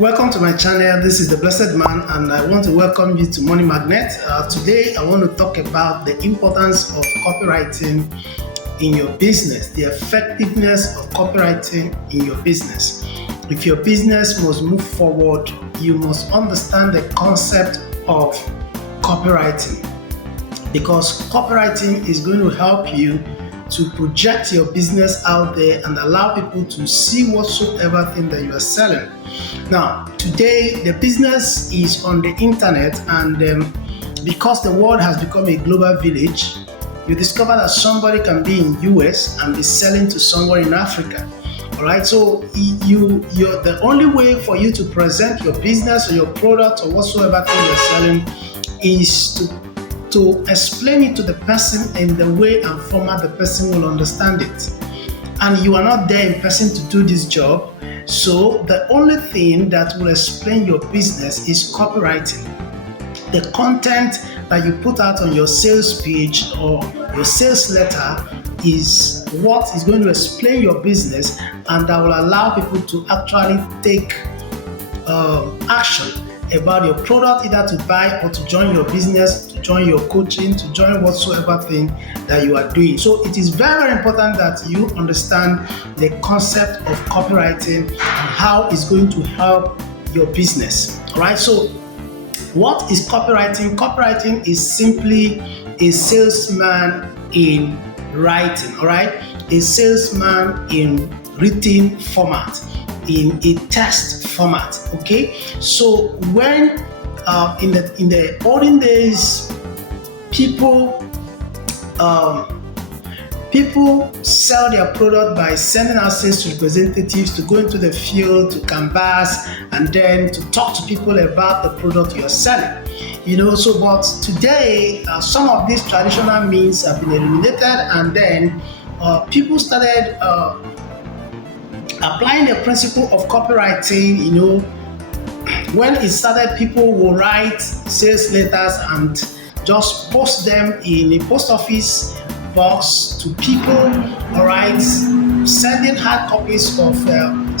Welcome to my channel. This is the Blessed Man, and I want to welcome you to Money Magnet. Today, I want to talk about the importance of copywriting in your business, the effectiveness of copywriting in your business. If your business must move forward, you must understand the concept of copywriting, because copywriting is going to help you to project your business out there and allow people to see whatsoever thing that you are selling. Now, today the business is on the internet, and because the world has become a global village, you discover that somebody can be in US and be selling to someone in Africa. All right, so you're the only way for you to present your business or your product or whatsoever thing you're selling is to explain it to the person in the way and format the person will understand it. And you are not there in person to do this job, so the only thing that will explain your business is copywriting. The content that you put out on your sales page or your sales letter is what is going to explain your business, and that will allow people to actually take action about your product, either to buy or to join your business, to join your coaching, to join whatsoever thing that you are doing. So it is very, very important that you understand the concept of copywriting and how it's going to help your business. All right, so what is copywriting? Copywriting is simply a salesman in writing, all right? A salesman in written format, in a text format. Okay, so when in the olden days, people sell their product by sending out sales representatives to go into the field to canvass and then to talk to people about the product you are selling. So but today some of these traditional means have been eliminated, and then people started applying the principle of copywriting. When it started, people will write sales letters and just post them in a post office box to people, all right, sending hard copies of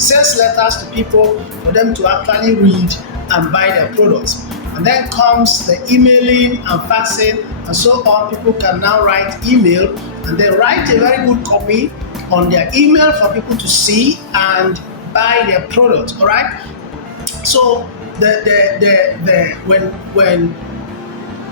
sales letters to people for them to actually read and buy their products. And then comes the emailing and faxing and so on. People can now write email, and they write a very good copy on their email for people to see and buy their product. All right. So when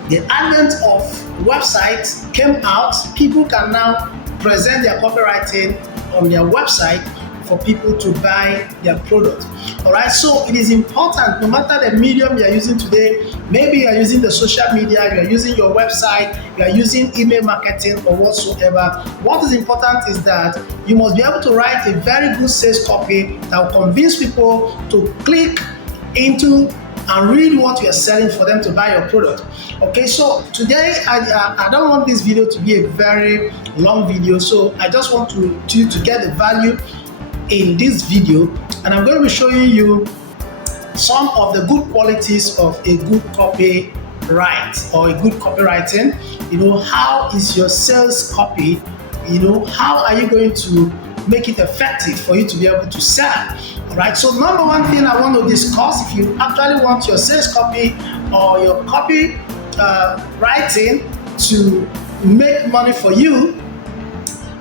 the advent of websites came out, people can now present their copywriting on their website for people to buy their product. All right, so it is important, no matter the medium you are using today, maybe you are using the social media, you are using your website, you are using email marketing or whatsoever. What is important is that you must be able to write a very good sales copy that will convince people to click into and read what you are selling for them to buy your product. Okay, so today I don't want this video to be a very long video, so I just want you to get the value in this video, and I'm going to be showing you some of the good qualities of a good copyright or a good copywriting. How is your sales copy? How are you going to make it effective for you to be able to sell? All right, so number one thing I want to discuss, if you actually want your sales copy or your copy writing to make money for you,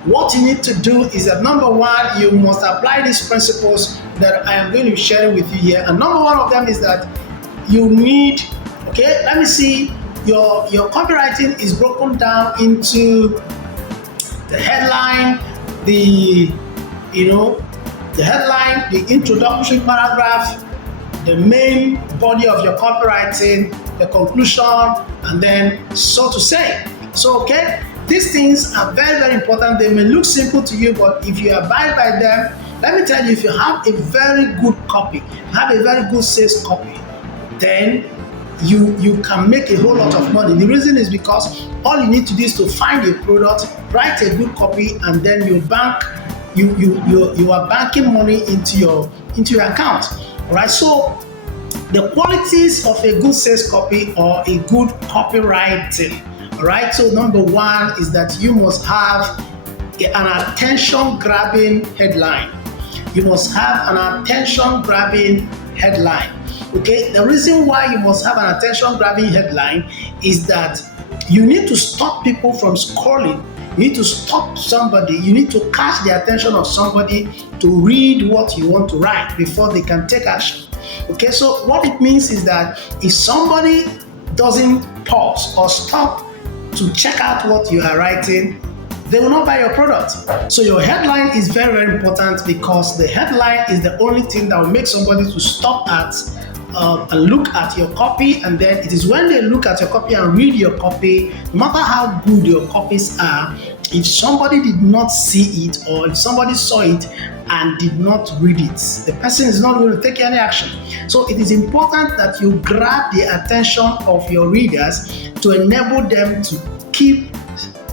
what you need to do is that number one, you must apply these principles that I am going to be sharing with you here. And number one of them is that you need, okay, let me see, your copywriting is broken down into the headline, the headline, the introductory paragraph, the main body of your copywriting, the conclusion, and then so to say. So, okay, these things are very, very important. They may look simple to you, but if you abide by them, let me tell you, if you have a very good copy, have a very good sales copy, then you can make a whole lot of money. The reason is because all you need to do is to find a product, write a good copy, and then you are banking money into your account. All right. So the qualities of a good sales copy or a good copywriting. All right. So number one is that you must have an attention-grabbing headline. You must have an attention-grabbing headline. Okay, the reason why you must have an attention-grabbing headline is that you need to stop people from scrolling. You need to stop somebody, you need to catch the attention of somebody to read what you want to write before they can take action. Okay, so what it means is that if somebody doesn't pause or stop to check out what you are writing, they will not buy your product. So your headline is very, very important, because the headline is the only thing that will make somebody to stop at and look at your copy. And then it is when they look at your copy and read your copy, no matter how good your copies are, if somebody did not see it, or if somebody saw it and did not read it, the person is not going to take any action. So it is important that you grab the attention of your readers to enable them to keep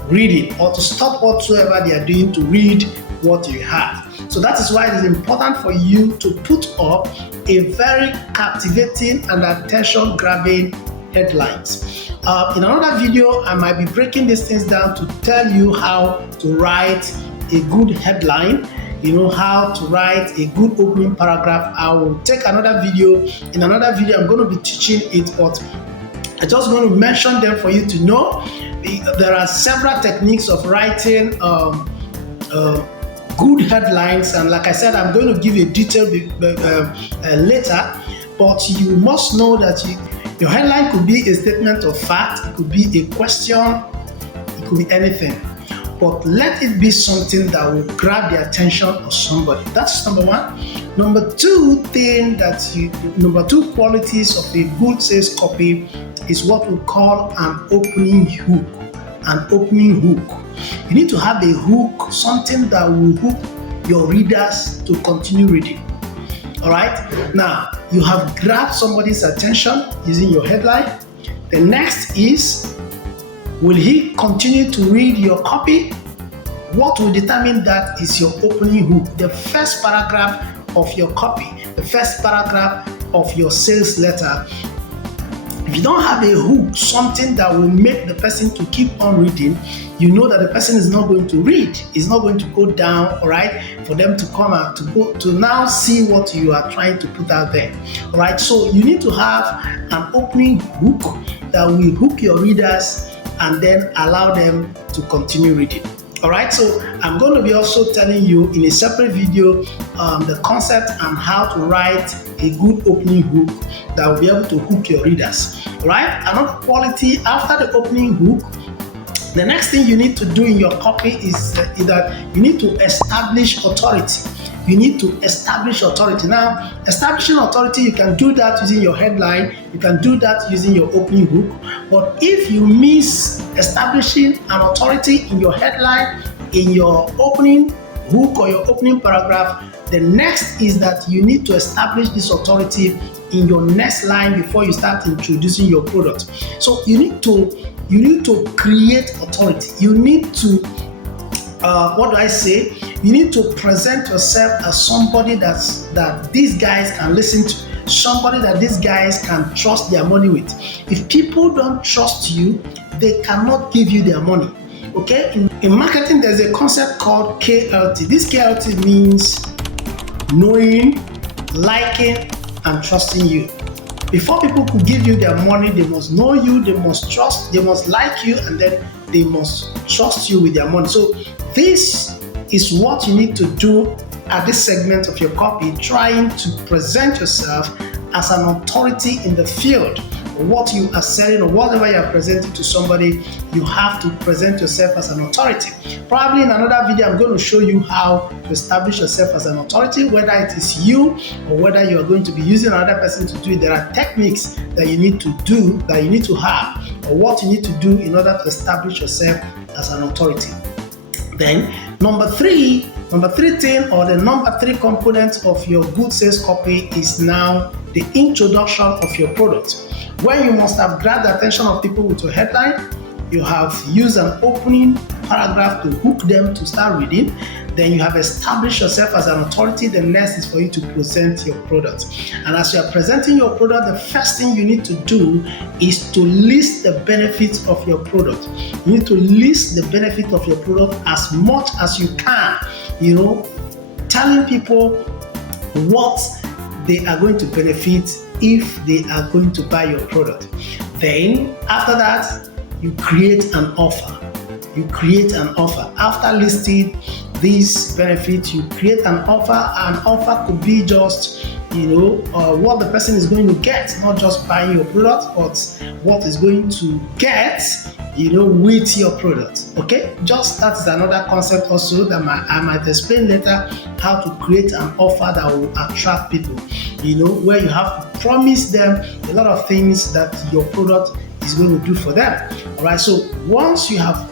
reading or to stop whatsoever they are doing to read what you have. So that is why it is important for you to put up a very captivating and attention-grabbing headlines. In another video, I might be breaking these things down to tell you how to write a good headline, how to write a good opening paragraph. I will take another video. In another video, I'm going to be teaching it, but I'm just going to mention them for you to know. There are several techniques of writing good headlines, and like I said, I'm going to give you a detail later, but you must know that your headline could be a statement of fact, it could be a question, it could be anything, but let it be something that will grab the attention of somebody. That's number one. Number two qualities of a good sales copy is what we call an opening hook. An opening hook. You need to have a hook, something that will hook your readers to continue reading. All right. Now, you have grabbed somebody's attention using your headline. The next is, will he continue to read your copy? What will determine that is your opening hook, the first paragraph of your copy, the first paragraph of your sales letter. If you don't have a hook, something that will make the person to keep on reading, you know that the person is not going to read, is not going to go down, all right, for them to come out, to now see what you are trying to put out there, all right? So you need to have an opening hook that will hook your readers and then allow them to continue reading. All right, so I'm going to be also telling you in a separate video the concept and how to write a good opening hook that will be able to hook your readers. All right, another quality after the opening hook, the next thing you need to do in your copy is that you need to establish authority. You need to establish authority. Now, establishing authority, you can do that using your headline, you can do that using your opening hook. But if you miss establishing an authority in your headline, in your opening hook or your opening paragraph, the next is that you need to establish this authority in your next line before you start introducing your product. So you need to create authority. You need to you need to present yourself as somebody that these guys can listen to, somebody that these guys can trust their money with. If people don't trust you, they cannot give you their money. Okay? In marketing, there's a concept called KLT. This KLT means knowing, liking, and trusting you. Before people could give you their money, they must know you, they must trust, they must like you, and then they must trust you with their money. So this is what you need to do at this segment of your copy, trying to present yourself as an authority in the field. What you are selling or whatever you are presenting to somebody, you have to present yourself as an authority. Probably in another video, I'm going to show you how to establish yourself as an authority, whether it is you or whether you are going to be using another person to do it. There are techniques that you need to do, that you need to have, or what you need to do in order to establish yourself as an authority. Then number three thing, or the number three component of your good sales copy is now the introduction of your product. When you must have grabbed the attention of people with your headline, you have used an opening paragraph to hook them to start reading, then you have established yourself as an authority. The next is for you to present your product. And as you are presenting your product, the first thing you need to do is to list the benefits of your product. You need to list the benefit of your product as much as you can, telling people what they are going to benefit if they are going to buy your product. Then after that, you create an offer. You create an offer. After listing these benefits, you create an offer. An offer could be just what the person is going to get, not just buying your product, but what is going to get with your product. Okay, just that is another concept also that I might explain later, how to create an offer that will attract people, where you have to promise them a lot of things that your product is going to do for them. All right, so once you have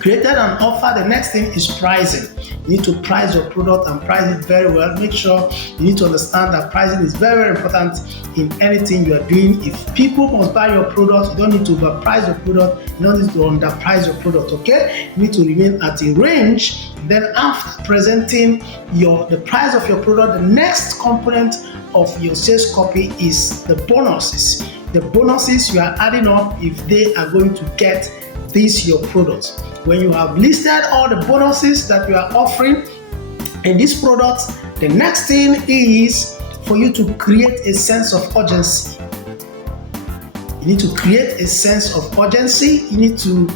created an offer, the next thing is pricing. You need to price your product and price it very well. Make sure you need to understand that pricing is very, very important in anything you are doing. If people must buy your product, you don't need to overprice your product. You don't need to underprice your product, okay? You need to remain at a range. Then after presenting the price of your product, the next component of your sales copy is the bonuses. The bonuses you are adding up if they are going to get your products. When you have listed all the bonuses that you are offering in these products, the next thing is for you to create a sense of urgency. You need to create a sense of urgency. You need to,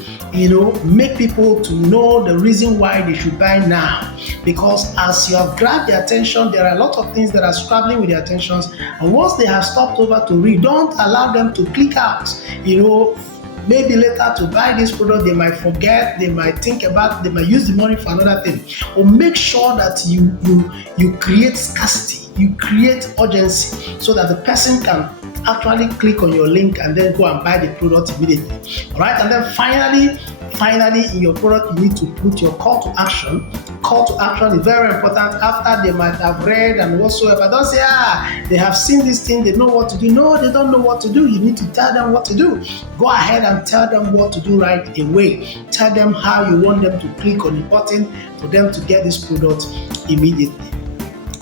make people to know the reason why they should buy now. Because as you have grabbed their attention, there are a lot of things that are scrabbling with their attentions. And once they have stopped over to read, don't allow them to click out, maybe later to buy this product. They might forget, they might they might use the money for another thing. Or make sure that you create scarcity, you create urgency, so that the person can actually click on your link and then go and buy the product immediately. All right, and then finally in your product, you need to put your call to action. Call to action is very important. After they might have read and whatsoever, don't say, they have seen this thing, they know what to do. No, they don't know what to do. You need to tell them what to do. Go ahead and tell them what to do right away. Tell them how you want them to click on the button for them to get this product immediately.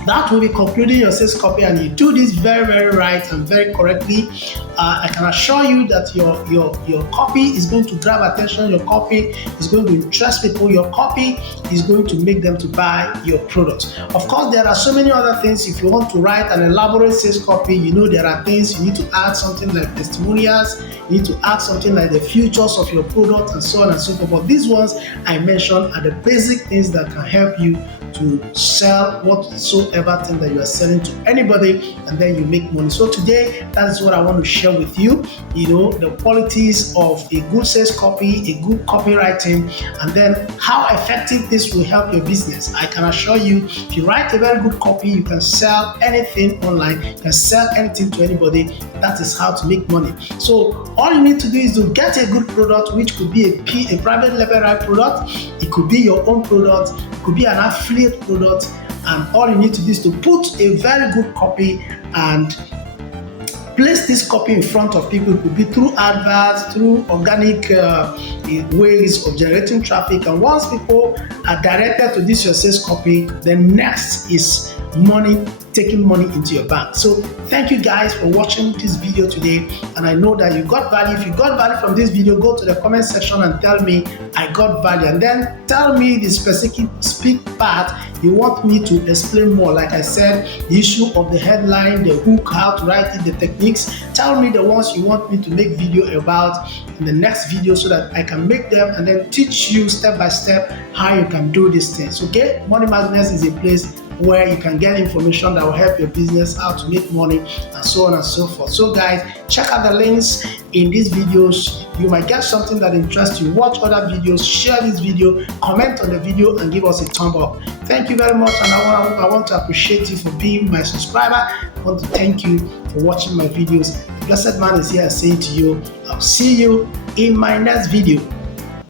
That will be concluding your sales copy, and you do this very, very right and very correctly. I can assure you that your copy is going to grab attention. Your copy is going to interest people. Your copy is going to make them to buy your product. Of course, there are so many other things. If you want to write an elaborate sales copy, there are things you need to add, something like testimonials. You need to add something like the features of your product and so on and so forth. But these ones I mentioned are the basic things that can help you to sell whatsoever thing that you are selling to anybody, and then you make money. So today, that is what I want to share with you. The qualities of a good sales copy, a good copywriting, and then how effective this will help your business. I can assure you, if you write a very good copy, you can sell anything online, you can sell anything to anybody. That is how to make money. So all you need to do is to get a good product, which could be a private label product. It could be your own product. It could be an affiliate product. And all you need to do is to put a very good copy and place this copy in front of people. It could be through adverts, through organic ways of generating traffic. And once people are directed to this your sales copy, then next is taking money into your bank. So thank you guys for watching this video today, and I know that you got value. If you got value from this video, go to the comment section and tell me I got value, and then tell me the specific part you want me to explain more. Like I said, the issue of the headline, the hook, how to write it, the techniques. Tell me the ones you want me to make video about in the next video, so that I can make them and then teach you step by step how you can do these things. Okay, Money Magnets is a place where you can get information that will help your business, how to make money, and so on and so forth. So guys, check out the links in these videos. You might get something that interests you. Watch other videos, share this video, comment on the video, and give us a thumb up. Thank you very much, and I want to appreciate you for being my subscriber. I want to thank you for watching my videos. The Blessed Man is here saying to you, I'll see you in my next video.